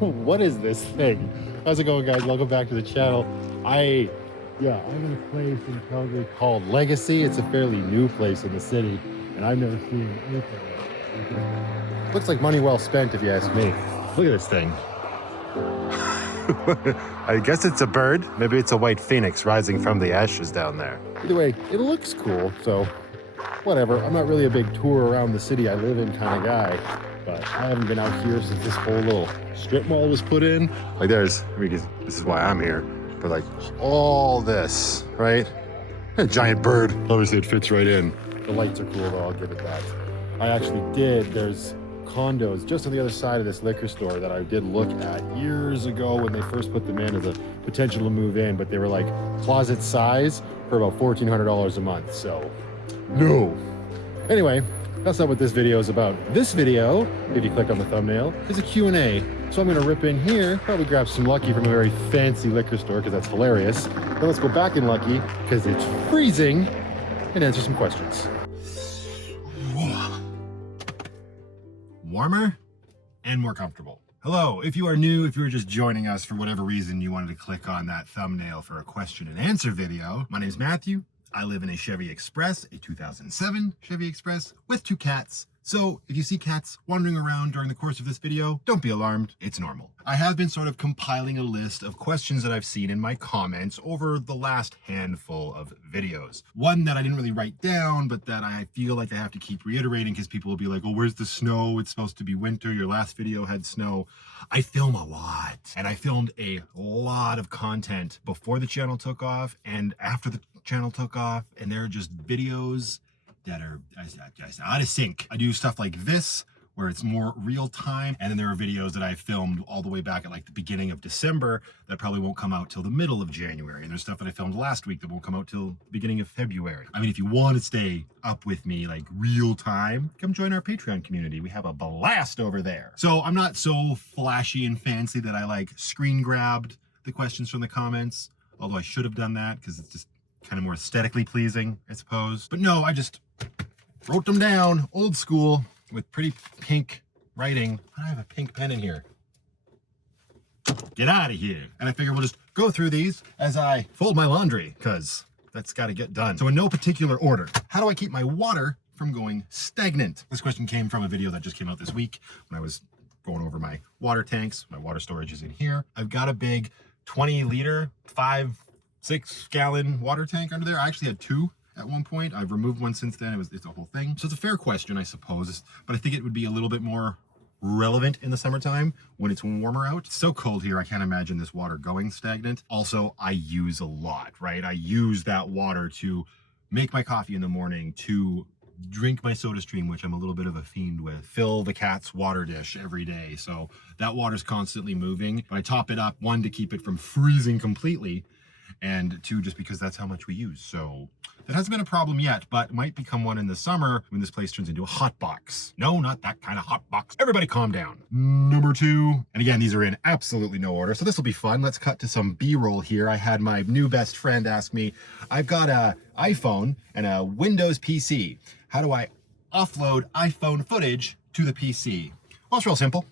What is this thing? How's it going, guys? Welcome back to the channel. I'm in a place in Calgary called Legacy. It's a fairly new place in the city, and I've never seen anything. Looks like money well spent, if you ask me. Look at this thing. I guess it's a bird. Maybe it's a white phoenix rising from the ashes down there. Either way, it looks cool, so whatever. I'm not really a big tour around the city I live in kind of guy, but I haven't been out here since this whole little strip mall was put in. Like this is why I'm here. But like all this, right? A giant bird. Obviously it fits right in. The lights are cool though, I'll give it that. There's condos just on the other side of this liquor store that I did look at years ago when they first put them in as a potential to move in, but they were like closet size for about $1,400 a month, so no. Anyway, that's not what this video is about. This video, if you click on the thumbnail, is a Q&A. So I'm gonna rip in here, probably grab some Lucky from a very fancy liquor store because that's hilarious. Then let's go back in Lucky because it's freezing and answer some questions. Warmer and more comfortable. Hello, if you are new, if you were just joining us for whatever reason you wanted to click on that thumbnail for a question and answer video, my name is Matthew. I live in a Chevy Express, a 2007 Chevy Express with 2 cats. So if you see cats wandering around during the course of this video, don't be alarmed, it's normal. I have been sort of compiling a list of questions that I've seen in my comments over the last handful of videos. One that I didn't really write down, but that I feel like I have to keep reiterating because people will be like, oh, where's the snow? It's supposed to be winter. Your last video had snow. I film a lot, and I filmed a lot of content before the channel took off and after the channel took off, and there are just videos that are out of sync. I do stuff like this where it's more real time, and then there are videos that I filmed all the way back at like the beginning of December that probably won't come out till the middle of January, and there's stuff that I filmed last week that won't come out till the beginning of February. I mean, if you want to stay up with me like real time, come join our Patreon community. We have a blast over there. So I'm not so flashy and fancy that I like screen grabbed the questions from the comments, although I should have done that because it's just kind of more aesthetically pleasing, I suppose. But no, I just wrote them down old school with pretty pink writing. I have a pink pen in here. Get out of here. And I figure we'll just go through these as I fold my laundry, because that's got to get done. So in no particular order, how do I keep my water from going stagnant? This question came from a video that just came out this week when I was going over my water tanks. My water storage is in here. I've got a big 20-liter, 6 gallon water tank under there. I actually had 2 at one point. I've removed one since then. It's a whole thing. So it's a fair question, I suppose, but I think it would be a little bit more relevant in the summertime when it's warmer out. It's so cold here, I can't imagine this water going stagnant. Also, I use a lot, right? I use that water to make my coffee in the morning, to drink my soda stream, which I'm a little bit of a fiend with, fill the cat's water dish every day. So that water's constantly moving. But I top it up, 1, to keep it from freezing completely, and 2, just because that's how much we use. So that hasn't been a problem yet, but might become one in the summer when this place turns into a hot box. No, not that kind of hot box. Everybody calm down. Number 2, and again, these are in absolutely no order, so this will be fun. Let's cut to some B-roll here. I had my new best friend ask me, I've got a iPhone and a Windows PC. How do I offload iPhone footage to the PC? Well, it's real simple.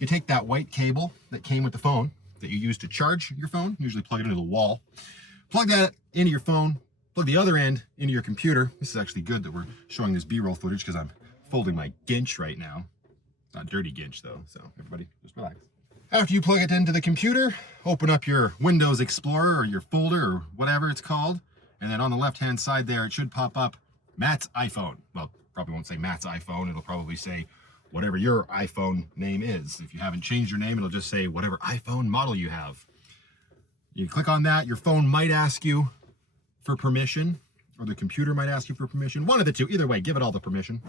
You take that white cable that came with the phone that you use to charge your phone, usually plug it into the wall, plug that into your phone, plug the other end into your computer. This is actually good that we're showing this B-roll footage because I'm folding my Ginch right now. It's not dirty Ginch though, so everybody just relax. After you plug it into the computer, open up your Windows Explorer or your folder or whatever it's called, and then on the left-hand side there, it should pop up Matt's iPhone. Well, probably won't say Matt's iPhone, it'll probably say whatever your iPhone name is. If you haven't changed your name, it'll just say whatever iPhone model you have. You click on that, your phone might ask you for permission, or the computer might ask you for permission. One of the two, either way, give it all the permission.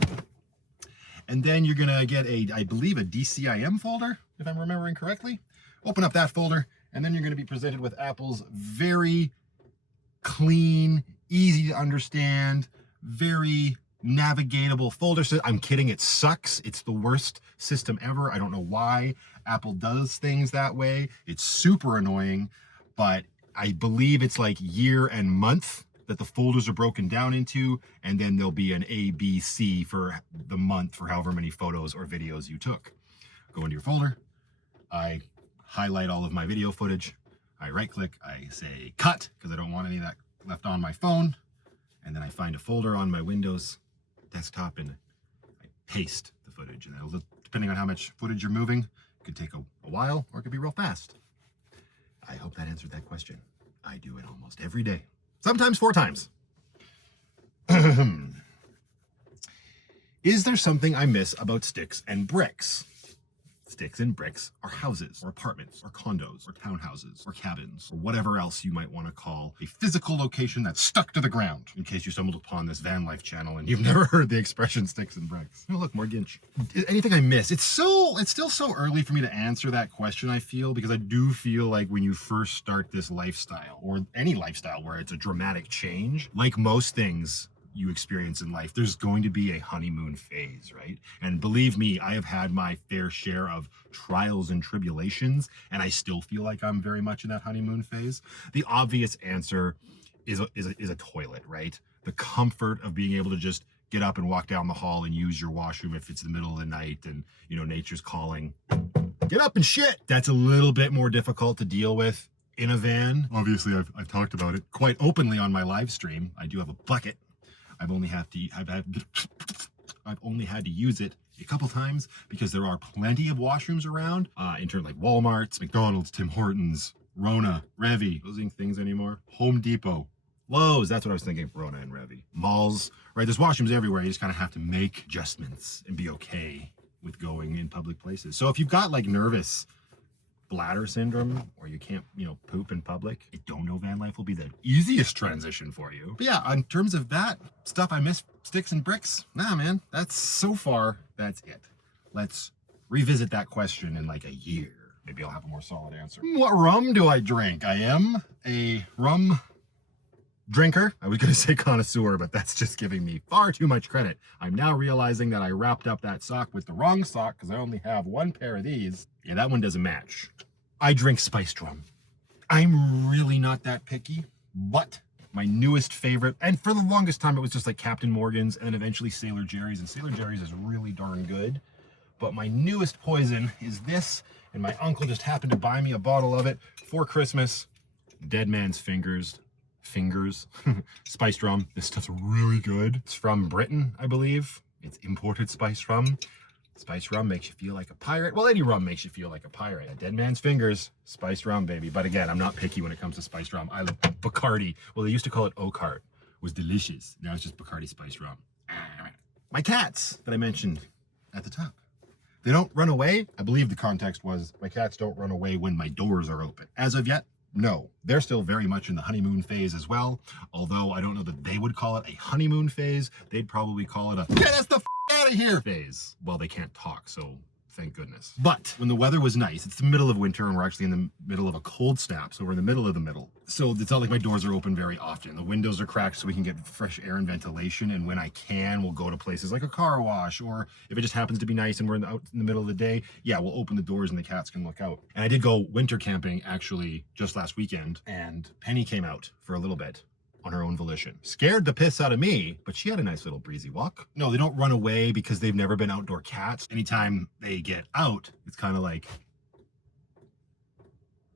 And then you're gonna get I believe a DCIM folder, if I'm remembering correctly. Open up that folder, and then you're gonna be presented with Apple's very clean, easy to understand, very navigatable folder. So I'm kidding, it sucks. It's the worst system ever. I don't know why Apple does things that way. It's super annoying, but I believe it's like year and month that the folders are broken down into, and then there'll be an A, B, C for the month for however many photos or videos you took. Go into your folder. I highlight all of my video footage. I right click, I say cut, because I don't want any of that left on my phone. And then I find a folder on my Windows desktop and I paste the footage. And it'll, depending on how much footage you're moving, it could take a while or it could be real fast. I hope that answered that question. I do it almost every day, sometimes 4 times. Is there something I miss about sticks and bricks? Sticks and bricks are houses or apartments or condos or townhouses or cabins or whatever else you might want to call a physical location that's stuck to the ground, in case you stumbled upon this van life channel and you've never heard the expression sticks and bricks. Oh, look, more Ginch. Anything I miss? It's still so early for me to answer that question, I feel, because I do feel like when you first start this lifestyle, or any lifestyle where it's a dramatic change, like most things you experience in life, there's going to be a honeymoon phase, right? And believe me, I have had my fair share of trials and tribulations, and I still feel like I'm very much in that honeymoon phase. The obvious answer is a toilet, right? The comfort of being able to just get up and walk down the hall and use your washroom if it's the middle of the night and, you know, nature's calling. Get up and shit! That's a little bit more difficult to deal with in a van. Obviously, I've talked about it quite openly on my live stream. I do have a bucket. I've only had to use it a couple times because there are plenty of washrooms around, in terms like Walmart's, McDonald's, Tim Hortons, Rona, Revy, those ain't things anymore. Home Depot, Lowe's, that's what I was thinking, Rona and Revy. Malls, right? There's washrooms everywhere. You just kind of have to make adjustments and be okay with going in public places. So if you've got like nervous bladder syndrome, or you can't, you know, poop in public, I don't know van life will be the easiest transition for you. But yeah, in terms of that stuff, I miss sticks and bricks. Nah, man, that's so far, that's it. Let's revisit that question in like a year. Maybe I'll have a more solid answer. What rum do I drink? I am a rum drinker. I was going to say connoisseur, but that's just giving me far too much credit. I'm now realizing that I wrapped up that sock with the wrong sock because I only have one pair of these. Yeah, that one doesn't match. I drink spiced rum. I'm really not that picky, but my newest favorite, and for the longest time it was just like Captain Morgan's and then eventually Sailor Jerry's, and Sailor Jerry's is really darn good. But my newest poison is this, and my uncle just happened to buy me a bottle of it for Christmas. Dead Man's Fingers, spiced rum. This stuff's really good. It's from Britain, I believe. It's imported spiced rum. Spiced rum makes you feel like a pirate. Well, any rum makes you feel like a pirate. A Dead Man's Fingers, spiced rum, baby. But again, I'm not picky when it comes to spiced rum. I love Bacardi. Well, they used to call it Oakheart. It was delicious. Now it's just Bacardi spiced rum. My cats that I mentioned at the top. They don't run away. I believe the context was my cats don't run away when my doors are open. As of yet, no. They're still very much in the honeymoon phase as well. Although I don't know that they would call it a honeymoon phase. They'd probably call it a get us the out of here phase. Well, they can't talk, so thank goodness. But when the weather was nice, it's the middle of winter and we're actually in the middle of a cold snap, so we're in the middle of the middle. So it's not like my doors are open very often. The windows are cracked so we can get fresh air and ventilation, and when I can, we'll go to places like a car wash, or if it just happens to be nice and we're out in the middle of the day, yeah, we'll open the doors and the cats can look out. And I did go winter camping actually just last weekend, and Penny came out for a little bit on her own volition. Scared the piss out of me, but she had a nice little breezy walk. No, they don't run away because they've never been outdoor cats. Anytime they get out, it's kind of like,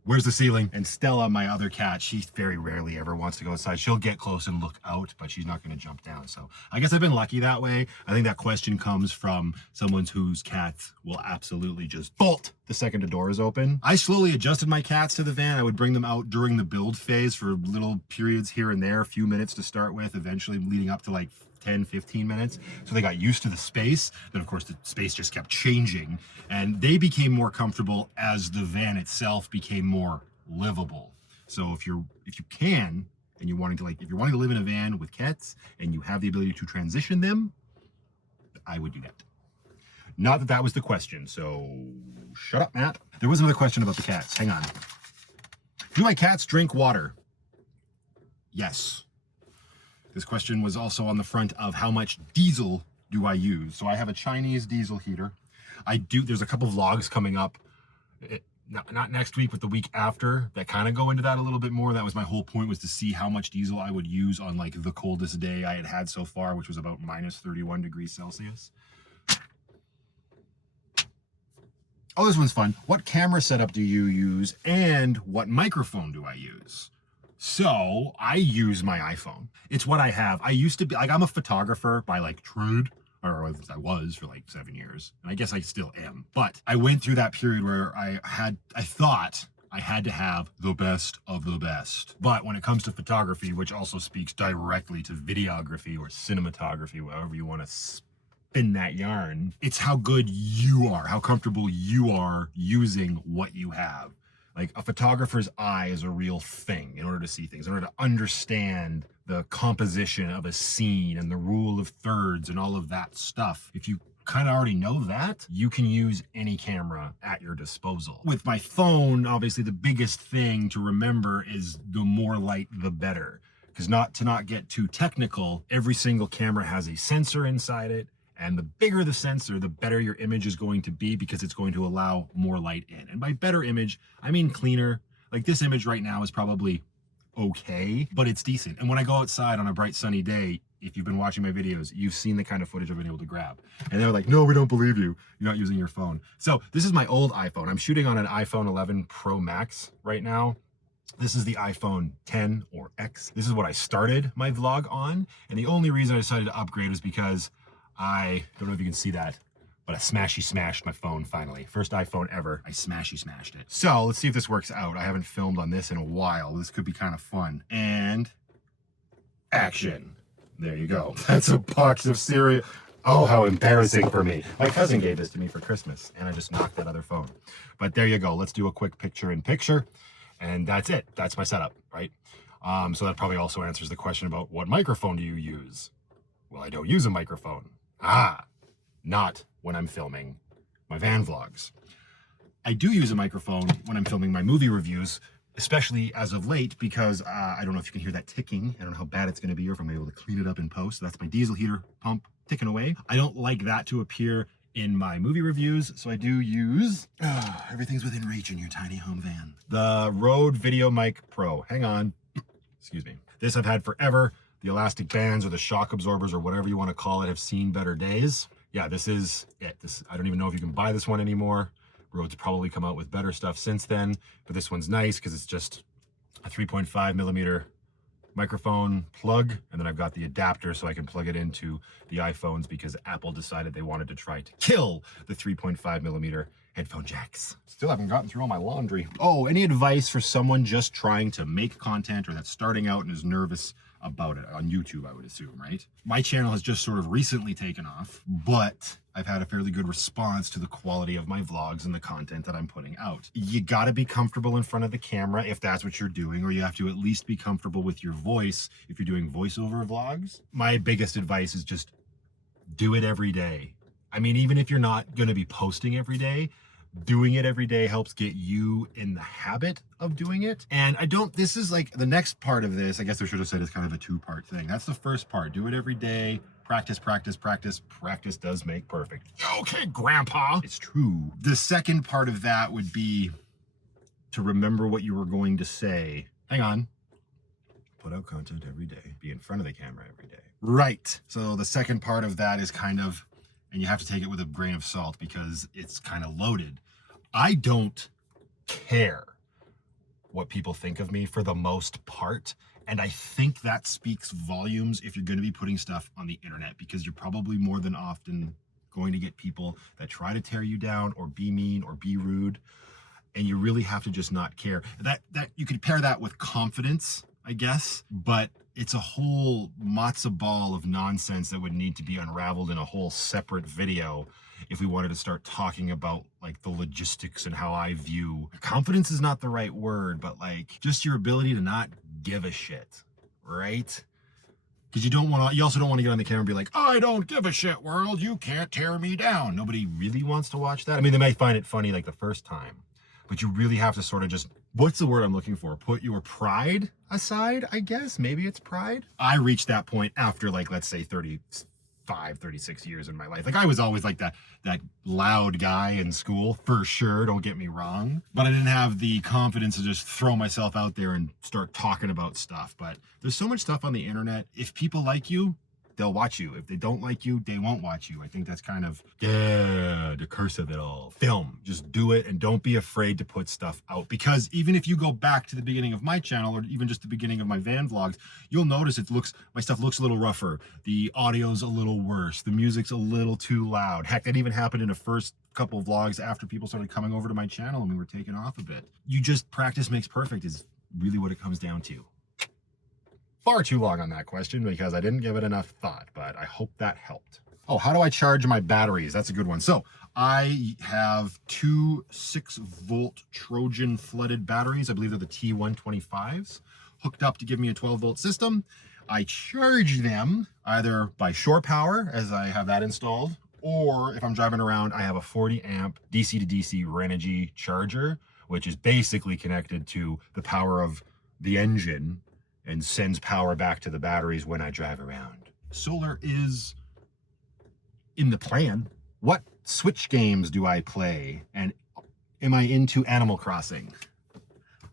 where's the ceiling? And Stella, my other cat, she very rarely ever wants to go outside. She'll get close and look out, but she's not going to jump down. So I guess I've been lucky that way. I think that question comes from someone whose cats will absolutely just bolt the second the door is open. I slowly adjusted my cats to the van. I would bring them out during the build phase for little periods here and there, a few minutes to start with, eventually leading up to like 10, 15 minutes. So they got used to the space. Then of course the space just kept changing and they became more comfortable as the van itself became more livable. So if you can, and you're wanting to if you're wanting to live in a van with cats and you have the ability to transition them, I would do that. Not that that was the question, so shut up, Matt. There was another question about the cats. Hang on. Do my cats drink water? Yes. This question was also on the front of how much diesel do I use. So I have a Chinese diesel heater. There's a couple vlogs coming up, not next week, but the week after, that kind of go into that a little bit more. That was my whole point, was to see how much diesel I would use on like the coldest day I had so far, which was about minus 31 degrees Celsius. Oh, this one's fun. What camera setup do you use and what microphone do I use? So I use my iPhone. It's what I have. I used to be like, I'm a photographer by like trade, or I was for like 7 years. And I guess I still am. But I went through that period where I thought I had to have the best of the best. But when it comes to photography, which also speaks directly to videography or cinematography, however you want to spin that yarn, it's how good you are, how comfortable you are using what you have. Like a photographer's eye is a real thing in order to see things, in order to understand the composition of a scene and the rule of thirds and all of that stuff. If you kind of already know that, you can use any camera at your disposal. With my phone, obviously the biggest thing to remember is the more light, the better. Because not get too technical, every single camera has a sensor inside it. And the bigger the sensor, the better your image is going to be because it's going to allow more light in. And by better image, I mean cleaner. Like this image right now is probably okay, but it's decent. And when I go outside on a bright sunny day, if you've been watching my videos, you've seen the kind of footage I've been able to grab. And they're like, no, we don't believe you. You're not using your phone. So this is my old iPhone. I'm shooting on an iPhone 11 Pro Max right now. This is the iPhone 10 or X. This is what I started my vlog on. And the only reason I decided to upgrade was because I don't know if you can see that, but I smashed my phone finally. First iPhone ever, I smashed it. So let's see if this works out. I haven't filmed on this in a while. This could be kind of fun. And action. There you go. That's a box of cereal. Oh, how embarrassing for me. My cousin gave this to me for Christmas and I just knocked that other phone. But there you go. Let's do a quick picture-in-picture. And that's it. That's my setup, right? So that probably also answers the question about what microphone do you use? Well, I don't use a microphone. Not when I'm filming my van vlogs. I do use a microphone when I'm filming my movie reviews, especially as of late, because I don't know if you can hear that ticking. I don't know how bad it's going to be or if I'm able to clean it up in post. So that's my diesel heater pump ticking away. I don't like that to appear in my movie reviews, so I do use, everything's within reach in your tiny home van, the Rode Video Mic Pro. Hang on. Excuse me. This I've had forever. The elastic bands or the shock absorbers or whatever you want to call it have seen better days. Yeah, this is it. I don't even know if you can buy this one anymore. Rode's probably come out with better stuff since then, but this one's nice because it's just a 3.5 millimeter microphone plug, and then I've got the adapter so I can plug it into the iPhones because Apple decided they wanted to try to kill the 3.5 millimeter headphone jacks. Still haven't gotten through all my laundry. Oh, any advice for someone just trying to make content or that's starting out and is nervous about it on YouTube, I would assume, right? My channel has just sort of recently taken off, but I've had a fairly good response to the quality of my vlogs and the content that I'm putting out. You gotta be comfortable in front of the camera if that's what you're doing, or you have to at least be comfortable with your voice if you're doing voiceover vlogs. My biggest advice is just do it every day. I mean, even if you're not gonna be posting every day, doing it every day helps get you in the habit of doing it. And this is like the next part of this, I guess I should have said it's kind of a two-part thing. That's the first part. Do it every day. Practice, practice, practice. Practice does make perfect. Okay, Grandpa. It's true. The second part of that would be to remember what you were going to say. Hang on. Put out content every day. Be in front of the camera every day. Right. So the second part of that is kind of, and you have to take it with a grain of salt because it's kind of loaded. I don't care what people think of me for the most part. And I think that speaks volumes if you're going to be putting stuff on the internet, because you're probably more than often going to get people that try to tear you down or be mean or be rude. And you really have to just not care. That you could pair that with confidence, I guess, but it's a whole matzo ball of nonsense that would need to be unraveled in a whole separate video if we wanted to start talking about like the logistics and how I view. Confidence is not the right word, but like just your ability to not give a shit, right? Because you also don't want to get on the camera and be like, I don't give a shit, world, you can't tear me down. Nobody really wants to watch that. I mean, they might find it funny like the first time, but you really have to sort of just, what's the word I'm looking for? Put your pride aside, I guess. Maybe it's pride. I reached that point after like, let's say 36 years in my life. Like I was always like that loud guy in school, for sure, don't get me wrong. But I didn't have the confidence to just throw myself out there and start talking about stuff. But there's so much stuff on the internet. If people like you, they'll watch you. If they don't like you, they won't watch you. I think that's kind of the curse of it all. Film. Just do it and don't be afraid to put stuff out. Because even if you go back to the beginning of my channel or even just the beginning of my van vlogs, you'll notice my stuff looks a little rougher. The audio's a little worse. The music's a little too loud. Heck, that even happened in the first couple of vlogs after people started coming over to my channel and we were taking off a bit. You just practice makes perfect is really what it comes down to. Far too long on that question because I didn't give it enough thought, but I hope that helped. Oh, how do I charge my batteries? That's a good one. So I have two 6-volt Trojan flooded batteries. I believe they're the T125s hooked up to give me a 12-volt system. I charge them either by shore power, as I have that installed, or if I'm driving around, I have a 40 amp DC to DC Renogy charger, which is basically connected to the power of the engine and sends power back to the batteries when I drive around. Solar is in the plan. What Switch games do I play? And am I into Animal Crossing?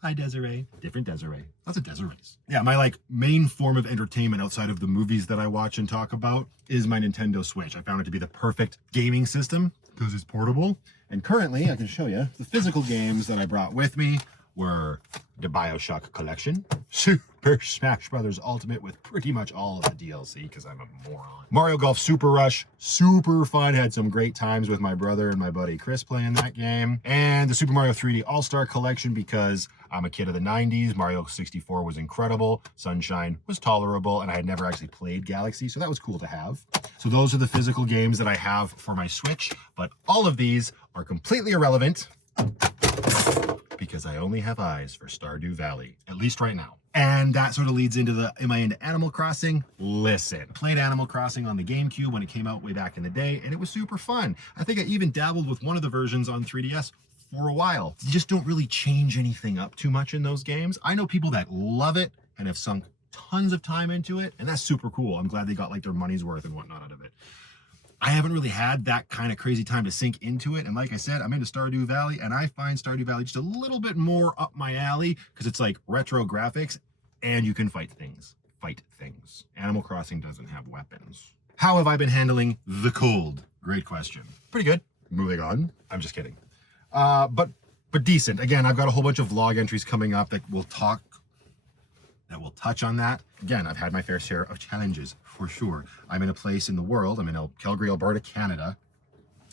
Hi, Desiree. Different Desiree. Lots of Desirees. Yeah, my main form of entertainment outside of the movies that I watch and talk about is my Nintendo Switch. I found it to be the perfect gaming system because it's portable. And currently, I can show you, the physical games that I brought with me were the BioShock Collection, Super Smash Bros. Ultimate with pretty much all of the DLC because I'm a moron. Mario Golf Super Rush, super fun. Had some great times with my brother and my buddy Chris playing that game. And the Super Mario 3D All-Star Collection because I'm a kid of the 90s. Mario 64 was incredible. Sunshine was tolerable. And I had never actually played Galaxy, so that was cool to have. So those are the physical games that I have for my Switch. But all of these are completely irrelevant because I only have eyes for Stardew Valley, at least right now. And that sort of leads into the, am I into Animal Crossing? Listen, played Animal Crossing on the GameCube when it came out way back in the day, and it was super fun. I think I even dabbled with one of the versions on 3DS for a while. You just don't really change anything up too much in those games. I know people that love it and have sunk tons of time into it, and that's super cool. I'm glad they got their money's worth and whatnot out of it. I haven't really had that kind of crazy time to sink into it. And like I said, I'm into Stardew Valley, and I find Stardew Valley just a little bit more up my alley because it's retro graphics and you can fight things. Animal Crossing doesn't have weapons. How have I been handling the cold? Great question. Pretty good. Moving on. I'm just kidding. But decent. Again, I've got a whole bunch of vlog entries coming up that will touch on that. Again, I've had my fair share of challenges, for sure. I'm in a place in the world, I'm in Calgary, Alberta, Canada.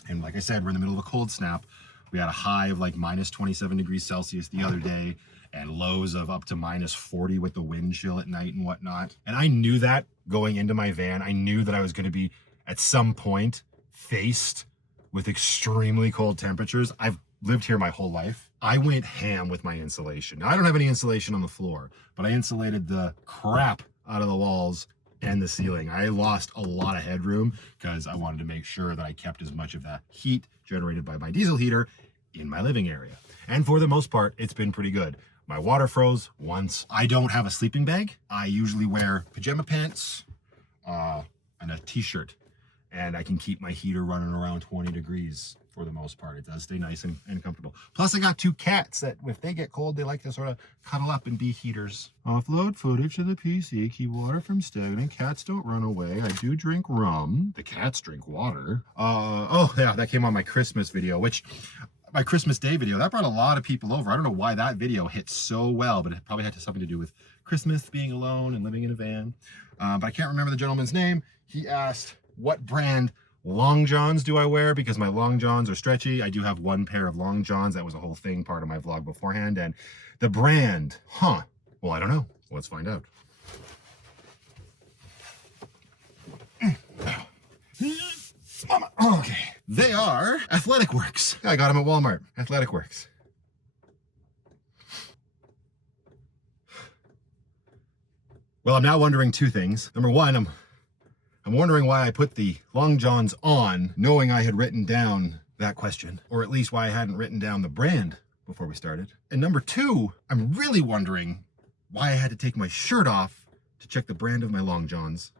And like I said, we're in the middle of a cold snap. We had a high of minus 27 degrees Celsius the other day and lows of up to minus 40 with the wind chill at night and whatnot. And I knew that going into my van. I knew that I was going to be at some point faced with extremely cold temperatures. I've lived here my whole life. I went ham with my insulation. Now, I don't have any insulation on the floor, but I insulated the crap out of the walls and the ceiling. I lost a lot of headroom because I wanted to make sure that I kept as much of that heat generated by my diesel heater in my living area. And for the most part, it's been pretty good. My water froze once. I don't have a sleeping bag. I usually wear pajama pants and a t-shirt, and I can keep my heater running around 20 degrees. For the most part, it does stay nice and comfortable. Plus, I got two cats that, if they get cold, they like to sort of cuddle up and be heaters. Offload footage to the PC. Keep water from stagnant. Cats don't run away. I do drink rum. The cats drink water. Oh, yeah, that came on my Christmas video, my Christmas Day video, that brought a lot of people over. I don't know why that video hit so well, but it probably had something to do with Christmas, being alone and living in a van. But I can't remember the gentleman's name. He asked, what brand long johns do I wear? Because my long johns are stretchy. I do have one pair of long johns. That was a whole thing, part of my vlog beforehand. And the brand, well, I don't know. Let's find out. Okay. They are Athletic Works. I got them at Walmart. Athletic Works. Well, I'm now wondering two things. Number one, I'm wondering why I put the long johns on, knowing I had written down that question, or at least why I hadn't written down the brand before we started. And number two, I'm really wondering why I had to take my shirt off to check the brand of my long johns.